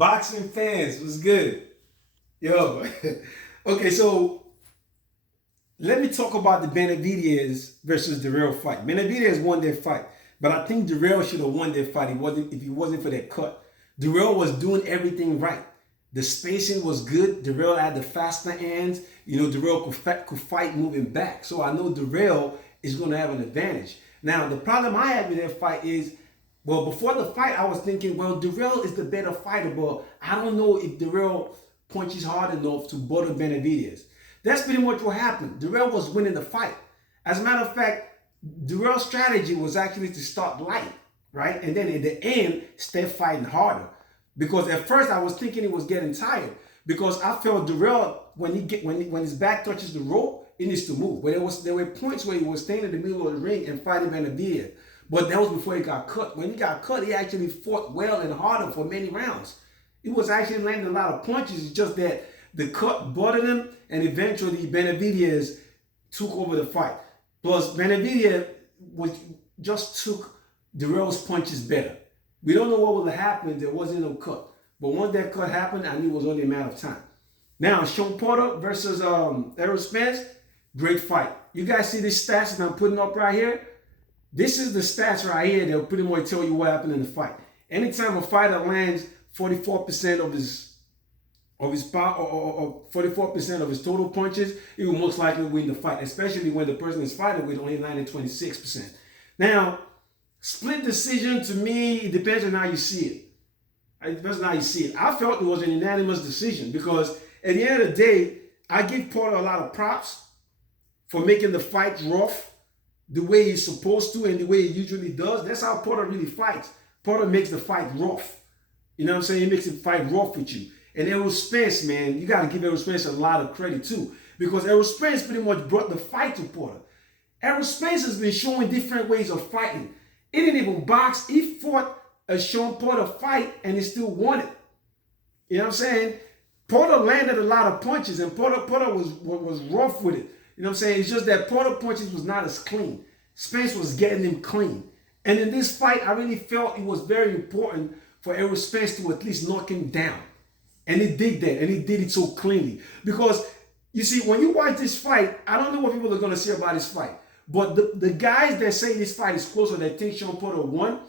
Boxing fans was good. Yo. Okay, so let me talk about the Benavidez versus Darrell fight. Benavidez won their fight, but I think Darrell should have won their fight if he wasn't for that cut. Darrell was doing everything right. The spacing was good. Darrell had the faster hands. Darrell could fight moving back. So I know Darrell is going to have an advantage. Now, the problem I have with that fight is, well, before the fight, I was thinking, well, Darrell is the better fighter, but I don't know if Darrell punches hard enough to butter Benavidez. That's pretty much what happened. Darrell was winning the fight. As a matter of fact, Darrell's strategy was actually to start light, right? And then at the end, start fighting harder. Because at first I was thinking he was getting tired. Because I felt Darrell, when his back touches the rope, he needs to move. But there were points where he was staying in the middle of the ring and fighting Benavidez. But that was before he got cut. When he got cut, he actually fought well and harder for many rounds. He was actually landing a lot of punches. It's just that the cut buttered him, and eventually Benavidez took over the fight. Plus, Benavidez just took Darrell's punches better. We don't know what would have happened. There wasn't no cut. But once that cut happened, I knew it was only a matter of time. Now, Shawn Porter versus Errol Spence, great fight. You guys see these stats that I'm putting up right here? This is the stats right here that will pretty much tell you what happened in the fight. Anytime a fighter lands 44% of his power, or 44% of his total punches, he will most likely win the fight, especially when the person is fighting with only landing 26%. Now, split decision, to me, it depends on how you see it. It depends on how you see it. I felt it was an unanimous decision because at the end of the day, I give Porter a lot of props for making the fight rough, the way he's supposed to and the way he usually does. That's how Porter really fights. Porter makes the fight rough. You know what I'm saying? He makes the fight rough with you. And Errol Spence, man, you got to give Errol Spence a lot of credit too, because Errol Spence pretty much brought the fight to Porter. Errol Spence has been showing different ways of fighting. He didn't even box. He fought a Shawn Porter fight and he still won it. You know what I'm saying? Porter landed a lot of punches and Porter was rough with it. You know what I'm saying? It's just that Porter punches was not as clean. Spence was getting him clean. And in this fight, I really felt it was very important for Errol Spence to at least knock him down. And he did that, and he did it so cleanly. Because, you see, when you watch this fight, I don't know what people are going to say about this fight. But the guys that say this fight is close or that think Shawn Porter won,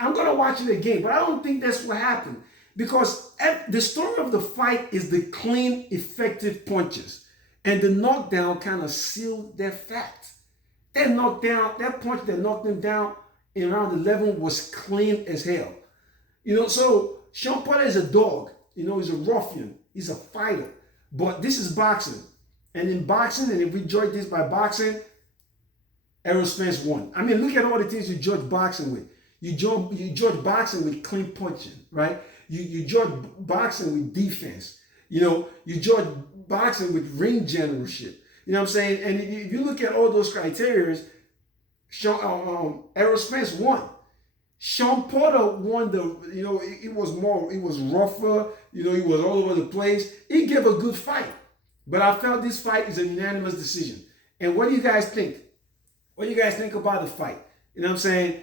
I'm going to watch it again. But I don't think that's what happened. Because the story of the fight is the clean, effective punches. And the knockdown kind of sealed their fact. That punch that knocked him down in round 11 was clean as hell. So Shawn Porter is a dog. He's a ruffian. He's a fighter. But this is boxing. And in boxing, and if we judge this by boxing, Errol Spence won. I mean, look at all the things you judge boxing with. You judge boxing with clean punching, right? You judge boxing with defense. You judge boxing with ring generalship. You know what I'm saying? And if you look at all those criteria, Errol Spence won. Shawn Porter won it was rougher, he was all over the place. He gave a good fight. But I felt this fight is a unanimous decision. And what do you guys think? What do you guys think about the fight? You know what I'm saying?